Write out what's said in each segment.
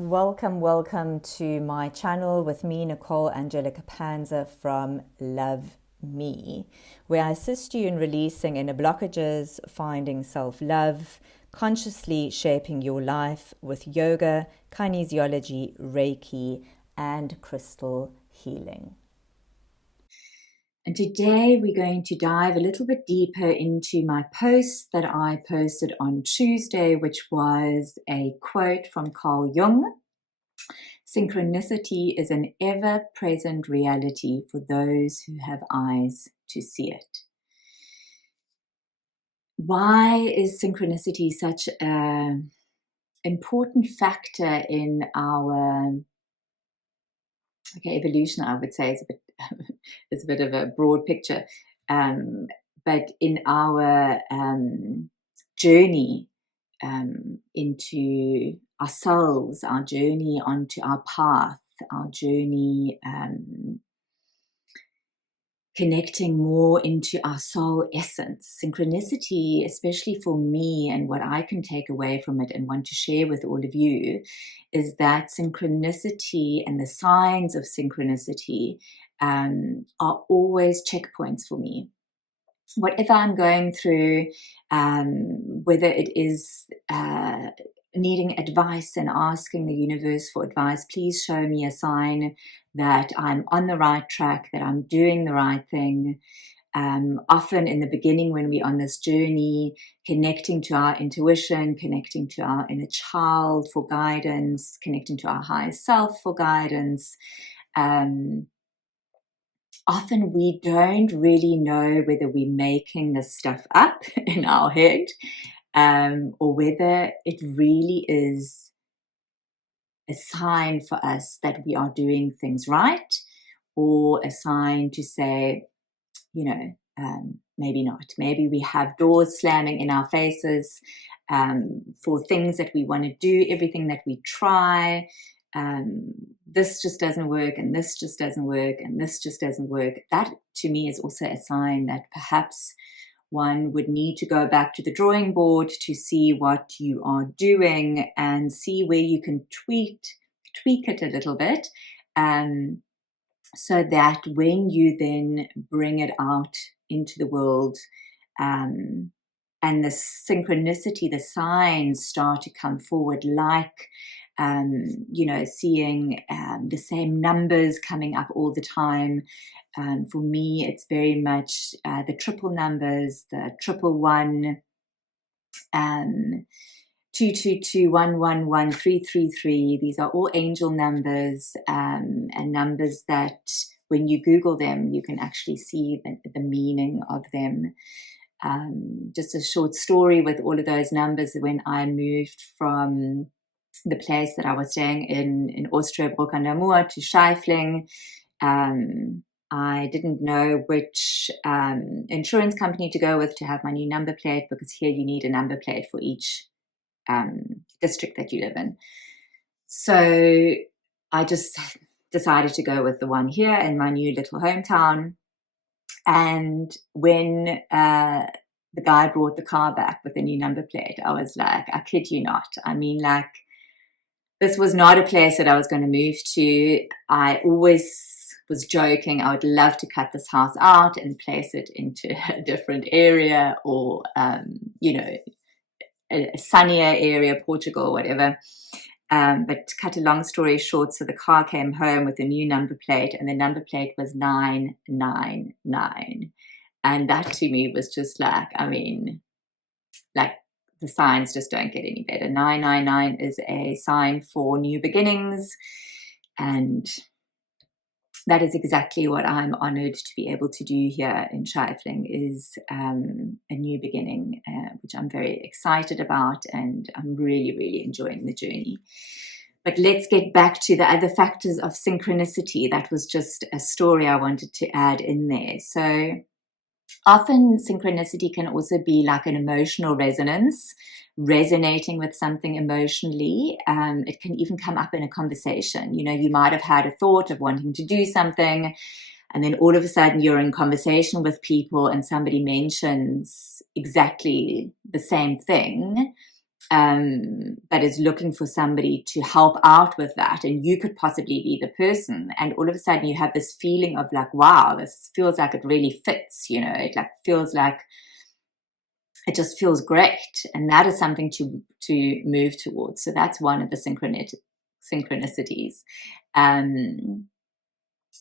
Welcome to my channel with me, Nicole Angelica Panza from Love Me, where I assist you in releasing inner blockages, finding self-love, consciously shaping your life with yoga, kinesiology, Reiki, and crystal healing. And today we're going to dive a little bit deeper into my post that I posted on Tuesday, which was a quote from Carl Jung. Synchronicity is an ever-present reality for those who have eyes to see it. Why is synchronicity such an important factor in our evolution? I would say it's a bit of a broad picture, but in our journey into ourselves, our journey onto our path, our journey connecting more into our soul essence. Synchronicity, especially for me, and what I can take away from it and want to share with all of you, is that synchronicity and the signs of synchronicity are always checkpoints for me. Whatever I'm going through, whether it is needing advice and asking the universe for advice, please show me a sign that I'm on the right track, that I'm doing the right thing. Often in the beginning, when we're on this journey, connecting to our intuition, connecting to our inner child for guidance, connecting to our higher self for guidance, often we don't really know whether we're making this stuff up in our head, or whether it really is a sign for us that we are doing things right, or a sign to say, maybe not. Maybe we have doors slamming in our faces for things that we want to do, everything that we try. This just doesn't work, and this just doesn't work, and this just doesn't work. That to me is also a sign that perhaps one would need to go back to the drawing board to see what you are doing and see where you can tweak it a little bit, so that when you then bring it out into the world, and the synchronicity, the signs start to come forward, like seeing the same numbers coming up all the time. For me, it's very much the triple numbers, the 111, 222, 111, 333. These are all angel numbers, and numbers that when you Google them, you can actually see the meaning of them. Just a short story with all of those numbers. When I moved from the place that I was staying in Austria, Bruck an der Mur, to Scheifling, I didn't know which insurance company to go with to have my new number plate, because here you need a number plate for each district that you live in. So I just decided to go with the one here in my new little hometown. And when the guy brought the car back with the new number plate, I was like, I kid you not. I mean, like, this was not a place that I was going to move to. I always was joking, I would love to cut this house out and place it into a different area, or, a sunnier area, Portugal, whatever. But to cut a long story short, so the car came home with a new number plate, and the number plate was 999. And that to me was just like, the signs just don't get any better. 999 is a sign for new beginnings, and that is exactly what I'm honored to be able to do here in Scheifling, is a new beginning, which I'm very excited about, and I'm really, really enjoying the journey. But let's get back to the other factors of synchronicity. That was just a story I wanted to add in there. So often synchronicity can also be like an emotional resonance, resonating with something emotionally. It can even come up in a conversation. You might have had a thought of wanting to do something, and then all of a sudden you're in conversation with people and somebody mentions exactly the same thing. but is looking for somebody to help out with that, and you could possibly be the person, and all of a sudden you have this feeling of like, wow, this feels like it really fits, it like feels like it just feels great, and that is something to move towards. So that's one of the synchronicities.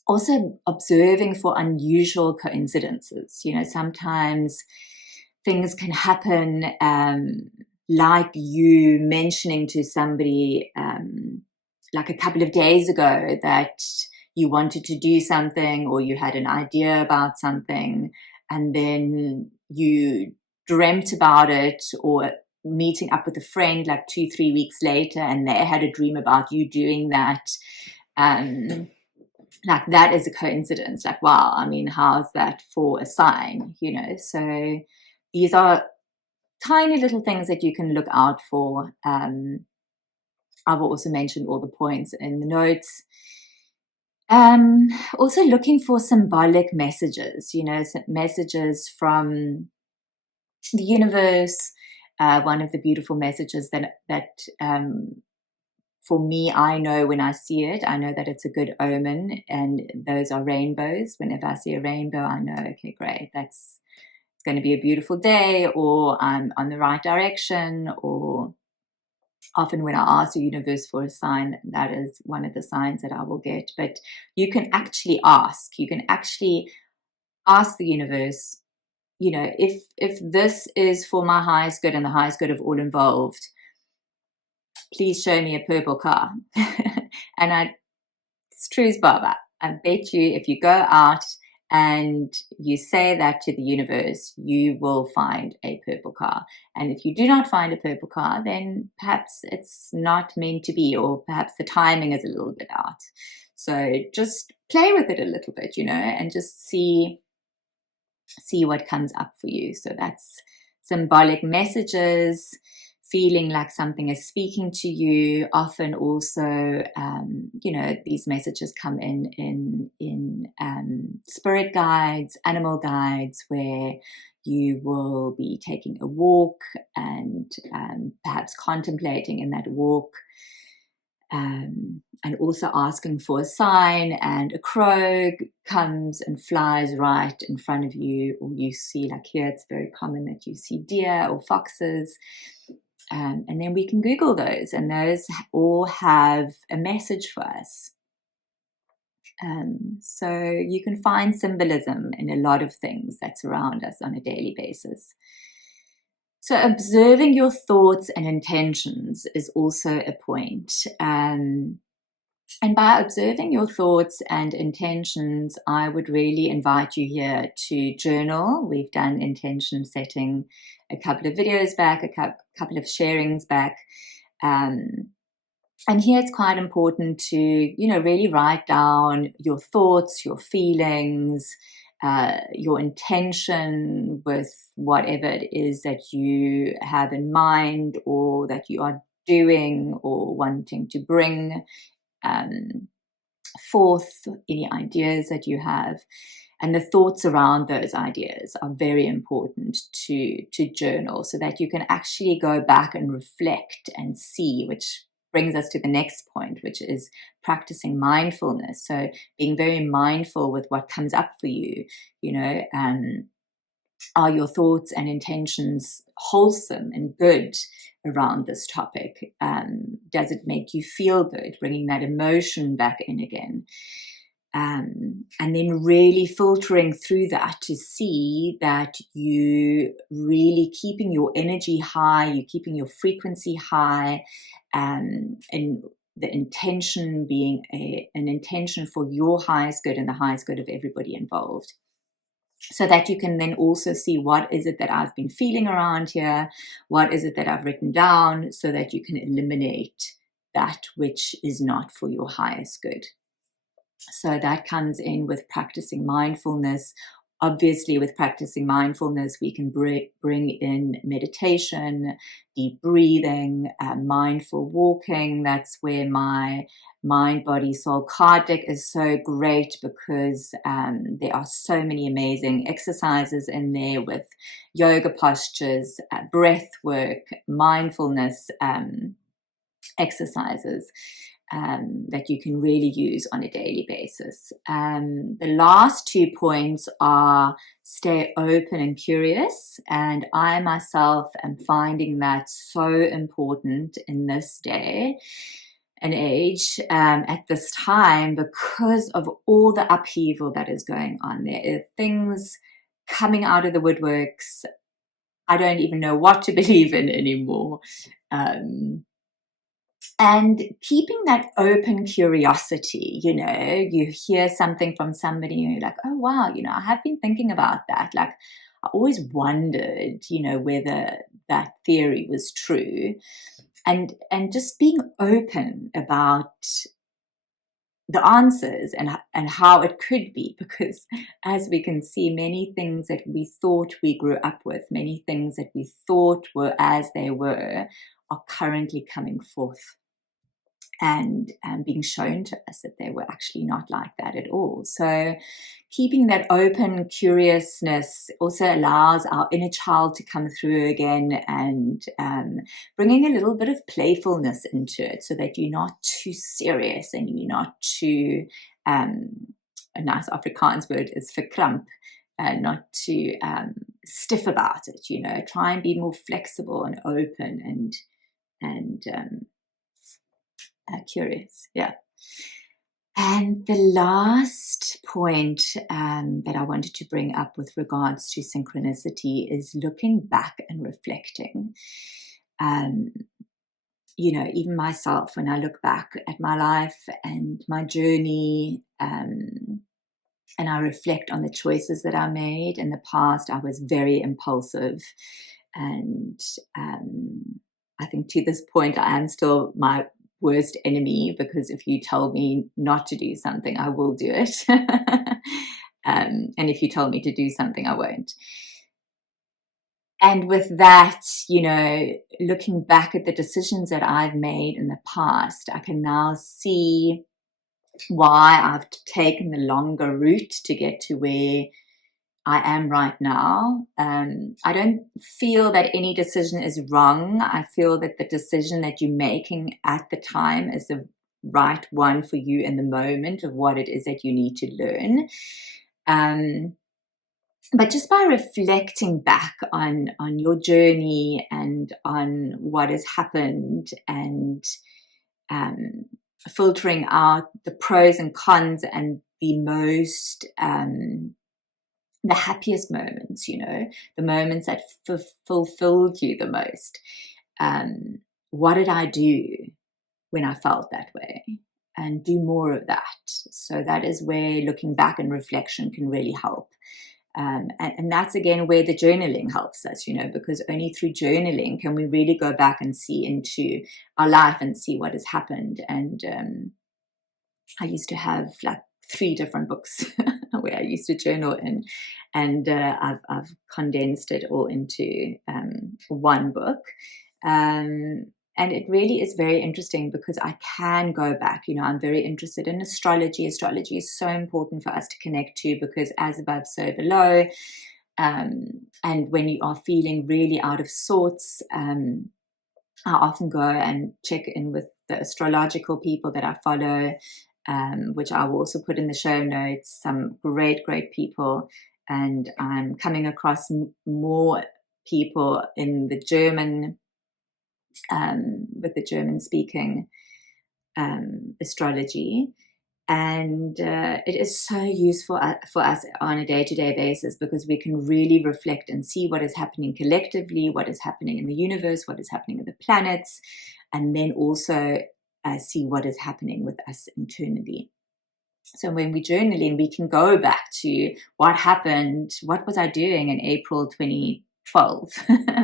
Also observing for unusual coincidences. Sometimes things can happen, like you mentioning to somebody like a couple of days ago that you wanted to do something, or you had an idea about something, and then you dreamt about it, or meeting up with a friend like 2-3 weeks later and they had a dream about you doing that. Like that is a coincidence. Like, wow, I mean, how's that for a sign? So these are tiny little things that you can look out for. I will also mention all the points in the notes. Also looking for symbolic messages, messages from the universe. One of the beautiful messages that for me, I know when I see it, I know that it's a good omen, and those are rainbows. Whenever I see a rainbow, I know, okay, great, it's going to be a beautiful day, or I'm on the right direction. Or often when I ask the universe for a sign, that is one of the signs that I will get. But you can actually ask. You can actually ask the universe, if this is for my highest good and the highest good of all involved, please show me a purple car. And it's true as Baba. I bet you if you go out and you say that to the universe, you will find a purple car. And if you do not find a purple car, then perhaps it's not meant to be, or perhaps the timing is a little bit out. So just play with it a little bit, and just see what comes up for you. So that's symbolic messages, feeling like something is speaking to you. Often also, these messages come in spirit guides, animal guides, where you will be taking a walk and perhaps contemplating in that walk, and also asking for a sign, and a crow comes and flies right in front of you, or you see, like here it's very common that you see deer or foxes, and then we can Google those, and those all have a message for us. So you can find symbolism in a lot of things that surround us on a daily basis. So observing your thoughts and intentions is also a point. And by observing your thoughts and intentions, I would really invite you here to journal. We've done intention setting a couple of videos back, a couple of sharings back. And here it's quite important to, really write down your thoughts, your feelings, your intention with whatever it is that you have in mind, or that you are doing or wanting to bring forth, any ideas that you have. And the thoughts around those ideas are very important to journal, so that you can actually go back and reflect and see, which brings us to the next point, which is practicing mindfulness. So being very mindful with what comes up for you, are your thoughts and intentions wholesome and good around this topic? Does it make you feel good? Bringing that emotion back in again. And then really filtering through that to see that you really keeping your energy high, you're keeping your frequency high, and the intention being an intention for your highest good and the highest good of everybody involved. So that you can then also see, what is it that I've been feeling around here? What is it that I've written down? So that you can eliminate that which is not for your highest good. So that comes in with practicing mindfulness, Obviously, with practicing mindfulness, we can bring in meditation, deep breathing, mindful walking. That's where my mind, body, soul card deck is so great, because there are so many amazing exercises in there with yoga postures, breath work, mindfulness exercises that you can really use on a daily basis. The last 2 points are stay open and curious, and I myself am finding that so important in this day and age, at this time, because of all the upheaval that is going on. There are things coming out of the woodworks. I don't even know what to believe in anymore. And keeping that open curiosity, you hear something from somebody and you're like, oh, wow, I have been thinking about that. Like, I always wondered, whether that theory was true. And just being open about the answers and how it could be, because as we can see, many things that we thought we grew up with, many things that we thought were as they were, are currently coming forth and being shown to us that they were actually not like that at all. So keeping that open curiousness also allows our inner child to come through again, and bringing a little bit of playfulness into it, so that you're not too serious and you're not too, a nice Afrikaans word is verkramp, not too stiff about it. Try and be more flexible and open and curious. Yeah. And the last point that I wanted to bring up with regards to synchronicity is looking back and reflecting. Even myself, when I look back at my life and my journey, and I reflect on the choices that I made in the past, I was very impulsive. And I think to this point, I am still my worst enemy, because if you tell me not to do something, I will do it. And if you tell me to do something, I won't. And with that, looking back at the decisions that I've made in the past, I can now see why I've taken the longer route to get to where I am right now. I don't feel that any decision is wrong. I feel that the decision that you're making at the time is the right one for you in the moment of what it is that you need to learn. But just by reflecting back on your journey and on what has happened, and filtering out the pros and cons and the most the happiest moments, the moments that fulfilled you the most. What did I do when I felt that way? And do more of that. So that is where looking back and reflection can really help. And that's again where the journaling helps us, because only through journaling can we really go back and see into our life and see what has happened. And I used to have like 3 different books where I used to journal in, and I've condensed it all into one book. And it really is very interesting, because I can go back. I'm very interested in astrology. Astrology is so important for us to connect to, because as above, so below. And when you are feeling really out of sorts, I often go and check in with the astrological people that I follow, which I will also put in the show notes. Some great, great people. And I'm coming across more people in the German, with the German speaking astrology. And it is so useful for us on a day-to-day basis, because we can really reflect and see what is happening collectively, what is happening in the universe, what is happening in the planets, and then also see what is happening with us internally. So when we're journaling, we can go back to what happened, what was I doing in April 2012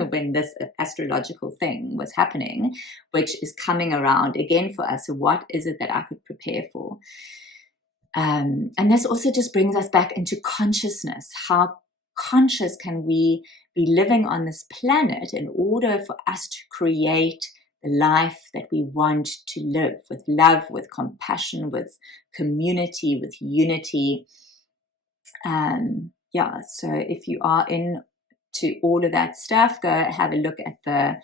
when this astrological thing was happening, which is coming around again for us. So what is it that I could prepare for? And this also just brings us back into consciousness. How conscious can we be living on this planet in order for us to create the life that we want to live, with love, with compassion, with community, with unity? Yeah, so if you are into all of that stuff, go have a look at the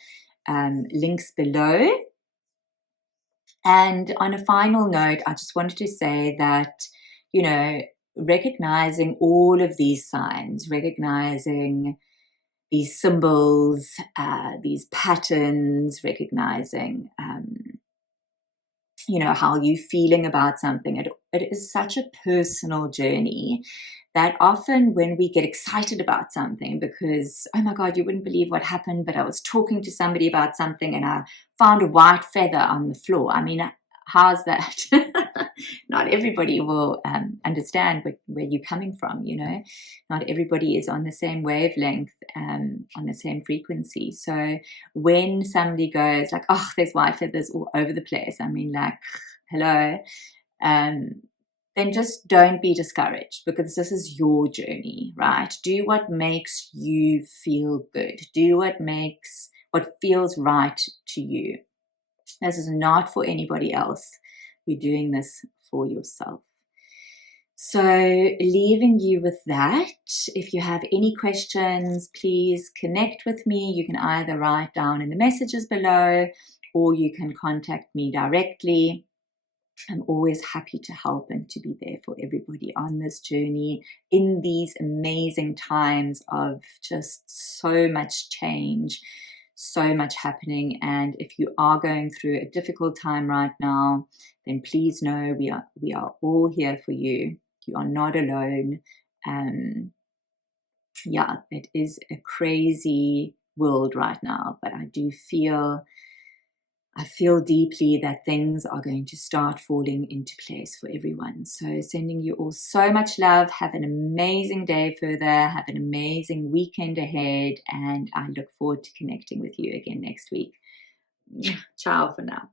links below. And on a final note, I just wanted to say that, you know, recognizing all of these signs, recognizing these symbols, these patterns, recognizing, you know, how you're feeling about something. It is such a personal journey that often when we get excited about something because, oh my God, you wouldn't believe what happened, but I was talking to somebody about something and I found a white feather on the floor. I mean, how's that? Not everybody will understand where you're coming from, you know. Not everybody is on the same wavelength, on the same frequency. So when somebody goes like, oh, there's white feathers all over the place, I mean, like, hello, then just don't be discouraged, because this is your journey, right? Do what makes you feel good. Do what feels right to you. This is not for anybody else. You're doing this for yourself. So leaving you with that, if you have any questions, please connect with me. You can either write down in the messages below or you can contact me directly. I'm always happy to help and to be there for everybody on this journey in these amazing times of just so much change, so much happening. And if you are going through a difficult time right now, then please know we are all here for you. You are not alone. Yeah, it is a crazy world right now, but I feel deeply that things are going to start falling into place for everyone. So sending you all so much love. Have an amazing day further. Have an amazing weekend ahead. And I look forward to connecting with you again next week. Ciao for now.